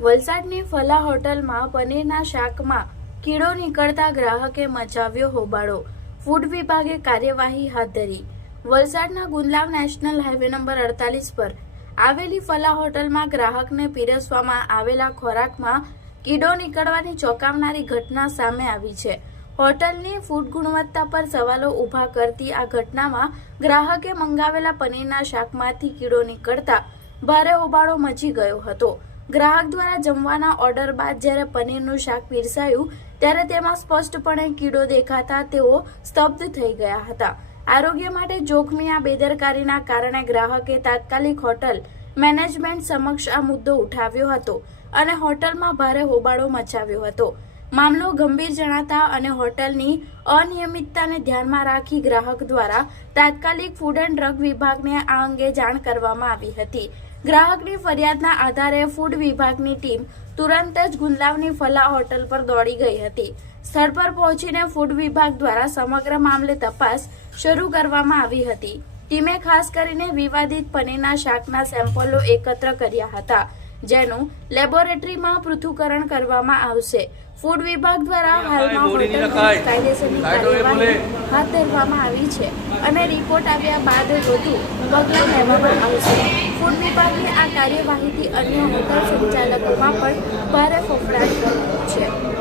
વલસાડની ફલા હોટલમાં પનીરના શાકમાં કીડો નીકળતા ગ્રાહકે મચાવ્યો હોબાળો. ફૂડ વિભાગે કાર્યવાહી હાથ ધરી. વલસાડના ગુંદલાવ નેશનલ હાઈવે નંબર 48 પર આવેલી ફલા હોટલમાં ગ્રાહકને પીરસવામાં આવેલા ખોરાકમાં કીડો નીકળવાની ચોંકાવનારી ઘટના સામે આવી છે. હોટલની ફૂડ ગુણવત્તા પર સવાલો ઊભા કરતી આ ઘટનામાં ગ્રાહકે મંગાવેલા પનીરના શાકમાંથી કીડો નીકળતા ભારે હોબાળો મચી ગયો હતો. ગ્રાહક દ્વારા જમવાના ઓર્ડર બાદ જ્યારે પનીરનું શાક પીરસાયું ત્યારે તેમાં સ્પષ્ટપણે કીડો દેખાતા તેઓ સ્તબ્ધ થઈ ગયા હતા. આરોગ્ય માટે જોખમી આ બેદરકારીના કારણે ગ્રાહકે તાત્કાલિક હોટલ મેનેજમેન્ટ સમક્ષ આ મુદ્દો ઉઠાવ્યો હતો અને હોટલમાં ભારે હોબાળો મચાવ્યો હતો. મામલો ગંભીર જણાતા અને હોટલની અનિયમિતતાને ધ્યાનમાં રાખી ગ્રાહક દ્વારા તાત્કાલિક ફૂડ એન્ડ ડ્રગ વિભાગને આ અંગે જાણ કરવામાં આવી હતી. ગ્રાહકની ફરિયાદના આધારે ફૂડ વિભાગની ટીમ તુરંત જ ગુંદલાવની ફલા હોટલ પર દોડી ગઈ હતી. સ્થળ પર પહોંચીને ફૂડ વિભાગ દ્વારા સમગ્ર મામલે તપાસ શરૂ કરવામાં આવી હતી. ટીમે ખાસ કરીને વિવાદિત પનીરના શાકના સેમ્પલો એકત્ર કર્યા હતા, જેનું લેબોરેટરીમાં પૃથ્થકરણ કરવામાં આવશે. ફૂડ વિભાગ દ્વારા હાલમાં હોટલ કાયદેસરની કાર્યવાહી હાથ ધરવામાં આવી છે અને રિપોર્ટ આવ્યા બાદ વધુ પગલાં લેવામાં આવશે. ફૂડ વિભાગની આ કાર્યવાહીથી અન્ય હોટલ સંચાલકોમાં પણ ભારે ફફડાટ થયો છે.